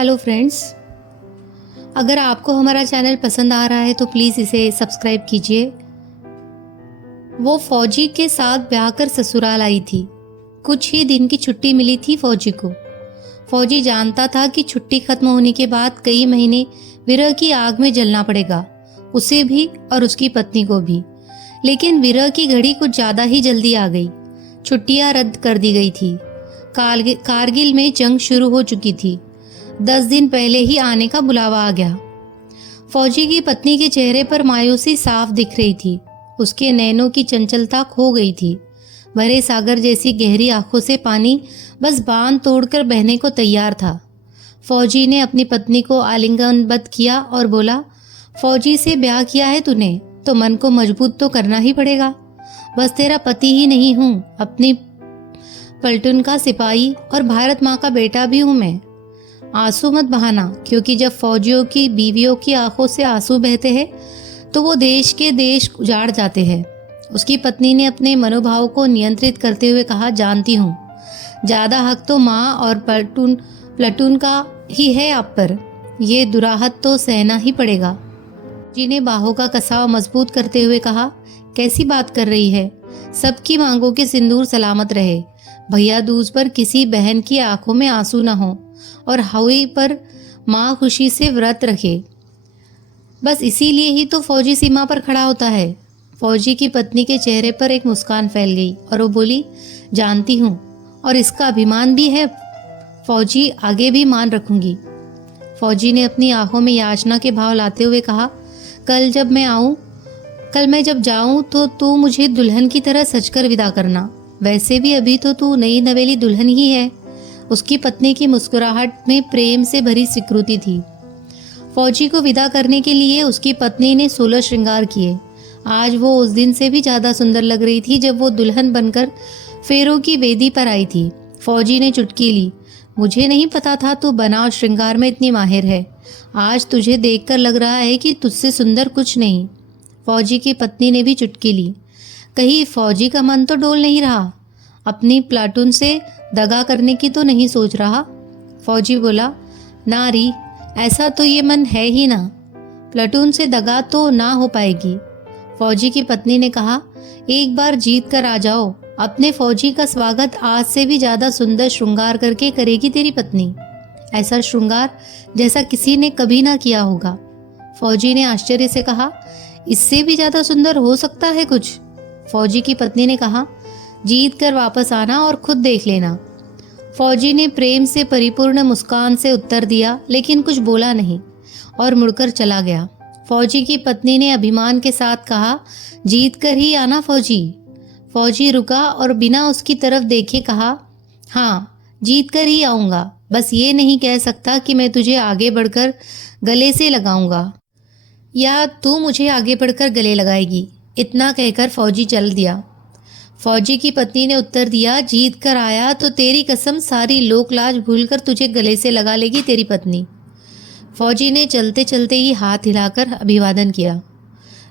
Hello friends, अगर आपको हमारा चैनल पसंद आ रहा है तो प्लीज़ इसे सब्सक्राइब कीजिए। वो फौजी के साथ ब्याह कर ससुराल आई थी। कुछ ही दिन की छुट्टी मिली थी फौजी को। फौजी जानता था कि छुट्टी खत्म होने के बाद कई महीने विरह की आग में जलना पड़ेगा, उसे भी और उसकी पत्नी को भी। लेकिन विरह की घड़ी कुछ ज़्यादा ही जल्दी आ गई। छुट्टियां रद्द कर दी गई थी। कारगिल में जंग शुरू हो चुकी थी। 10 दिन पहले ही आने का बुलावा आ गया। फौजी की पत्नी के चेहरे पर मायूसी साफ दिख रही थी। उसके नैनों की चंचलता खो गई थी। भरे सागर जैसी गहरी आंखों से पानी बस बांध तोड़कर बहने को तैयार था। फौजी ने अपनी पत्नी को आलिंगनबद्ध किया और बोला, फौजी से ब्याह किया है तूने तो मन को मजबूत तो करना ही पड़ेगा। बस तेरा पति ही नहीं हूँ, अपनी पलटून का सिपाही और भारत माँ का बेटा भी हूँ मैं। आंसू मत बहाना, क्योंकि जब फौजियों की बीवियों की आंखों से आंसू बहते हैं तो वो देश के देश उजाड़ जाते हैं। उसकी पत्नी ने अपने मनोभाव को नियंत्रित करते हुए कहा, जानती हूँ ज़्यादा हक तो माँ और प्लाटून का ही है आप पर। ये दुराहत तो सहना ही पड़ेगा। जी ने बाहों का कसाव मजबूत करते हुए कहा, कैसी बात कर रही है? सबकी मांगों के सिंदूर सलामत रहे। भैया दूज पर किसी बहन की आंखों में आंसू न हो और हवी पर माँ खुशी से व्रत रखे। बस इसीलिए ही तो फौजी सीमा पर खड़ा होता है। फौजी की पत्नी के चेहरे पर एक मुस्कान फैल गई और वो बोली, जानती हूँ और इसका अभिमान भी है। फौजी, आगे भी मान रखूंगी। फौजी ने अपनी आंखों में याचना के भाव लाते हुए कहा, कल मैं जब जाऊं तो तू मुझे दुल्हन की तरह सजकर विदा करना। वैसे भी अभी तो तू नई नवेली दुल्हन ही है। उसकी पत्नी की मुस्कुराहट में प्रेम से भरी स्वीकृति थी। फौजी को विदा करने के लिए उसकी पत्नी ने 16 श्रृंगार किए। आज वो उस दिन से भी ज्यादा सुंदर लग रही थी जब वो दुल्हन बनकर फेरों की वेदी पर आई थी। फौजी ने चुटकी ली, मुझे नहीं पता था तू बनाव श्रृंगार में इतनी माहिर है। आज तुझे देखकर लग रहा है कि तुझसे सुंदर कुछ नहीं। फौजी की पत्नी ने भी चुटकी ली। कहीं फौजी का मन तो डोल नहीं रहा? अपनी प्लाटून से दगा करने की तो नहीं सोच रहा? फौजी बोला, नारी, ऐसा तो ये मन है ही ना। प्लाटून से दगा तो ना हो पाएगी। फौजी की पत्नी ने कहा, एक बार जीत कर आ जाओ। अपने फौजी का स्वागत आज से भी ज्यादा सुंदर श्रृंगार करके करेगी तेरी पत्नी। ऐसा श्रृंगार जैसा किसी ने कभी ना किया होगा। फौजी ने आश्चर्य से कहा, इससे भी ज्यादा सुंदर हो सकता है कुछ? फौजी की पत्नी ने कहा, जीत कर वापस आना और खुद देख लेना। फौजी ने प्रेम से परिपूर्ण मुस्कान से उत्तर दिया, लेकिन कुछ बोला नहीं और मुड़कर चला गया। फौजी की पत्नी ने अभिमान के साथ कहा, जीत कर ही आना फौजी। फौजी रुका और बिना उसकी तरफ देखे कहा, हाँ, जीत कर ही आऊँगा। बस ये नहीं कह सकता कि मैं तुझे आगे बढ़कर गले से लगाऊंगा या तू मुझे आगे बढ़कर गले लगाएगी। इतना कहकर फौजी चल दिया। फौजी की पत्नी ने उत्तर दिया, जीत कर आया तो तेरी कसम सारी लोक लाज भूलकर तुझे गले से लगा लेगी तेरी पत्नी। फौजी ने चलते चलते ही हाथ हिलाकर अभिवादन किया।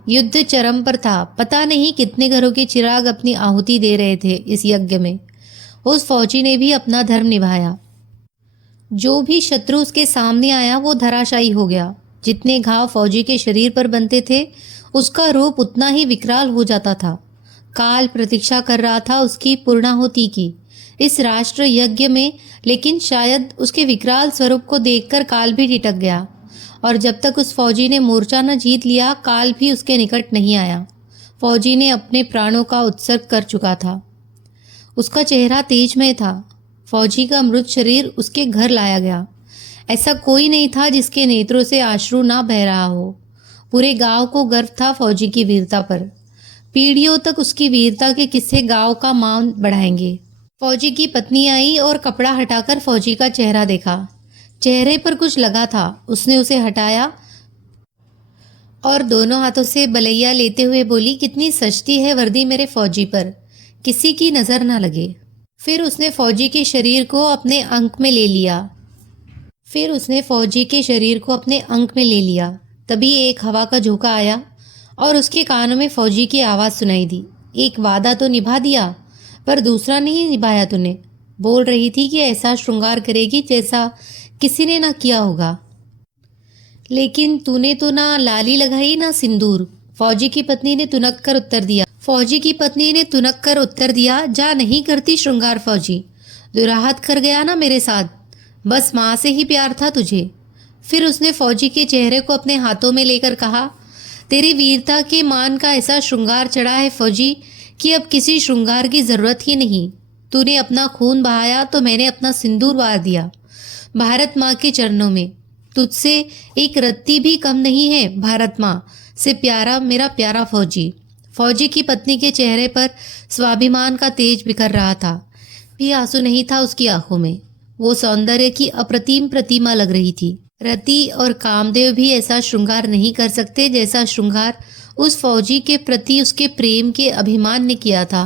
युद्ध चरम पर था। पता नहीं कितने घरों के चिराग अपनी आहुति दे रहे थे इस यज्ञ में। उस फौजी ने भी अपना धर्म निभाया। जो भी शत्रु उसके सामने आया वो धराशायी हो गया। जितने घाव फौजी के शरीर पर बनते थे उसका रूप उतना ही विकराल हो जाता था। काल प्रतीक्षा कर रहा था उसकी पूर्णाहुति की इस राष्ट्र यज्ञ में, लेकिन शायद उसके विकराल स्वरूप को देखकर काल भी ठिठक गया और जब तक उस फौजी ने मोर्चा न जीत लिया काल भी उसके निकट नहीं आया। फौजी ने अपने प्राणों का उत्सर्ग कर चुका था। उसका चेहरा तेजमय था। फौजी का मृत शरीर उसके घर लाया गया। ऐसा कोई नहीं था जिसके नेत्रों से अश्रु ना बह रहा हो। पूरे गांव को गर्व था फौजी की वीरता पर। पीढ़ियों तक उसकी वीरता के किस्से गांव का मान बढ़ाएंगे। फौजी की पत्नी आई और कपड़ा हटाकर फौजी का चेहरा देखा। चेहरे पर कुछ लगा था। उसने उसे हटाया और दोनों हाथों से बलैया लेते हुए बोली, कितनी सजती है वर्दी मेरे फौजी पर, किसी की नजर ना लगे। फिर उसने फौजी के शरीर को अपने अंक में ले लिया। तभी एक हवा का झोंका आया और उसके कानों में फौजी की आवाज़ सुनाई दी, एक वादा तो निभा दिया पर दूसरा नहीं निभाया तूने। बोल रही थी कि ऐसा श्रृंगार करेगी जैसा किसी ने ना किया होगा। लेकिन तूने तो ना लाली लगाई ना सिंदूर। फौजी की पत्नी ने तुनक कर उत्तर दिया। फौजी की पत्नी ने तुनक कर उत्तर दिया, जा नहीं करती श्रृंगार फौजी, दुराहत कर गया ना मेरे साथ, बस माँ से ही प्यार था तुझे। फिर उसने फौजी के चेहरे को अपने हाथों में लेकर कहा, तेरी वीरता के मान का ऐसा श्रृंगार चढ़ा है फौजी कि अब किसी श्रृंगार की जरूरत ही नहीं। तूने अपना खून बहाया तो मैंने अपना सिंदूर बहा दिया भारत माँ के चरणों में। तुझसे एक रत्ती भी कम नहीं है भारत माँ से प्यारा मेरा प्यारा फौजी। फौजी की पत्नी के चेहरे पर स्वाभिमान का तेज बिखर रहा था, भी आंसू नहीं था उसकी आंखों में। वो सौंदर्य की अप्रतिम प्रतिमा लग रही थी। रति और कामदेव भी ऐसा श्रृंगार नहीं कर सकते जैसा श्रृंगार उस फौजी के प्रति उसके प्रेम के अभिमान ने किया था।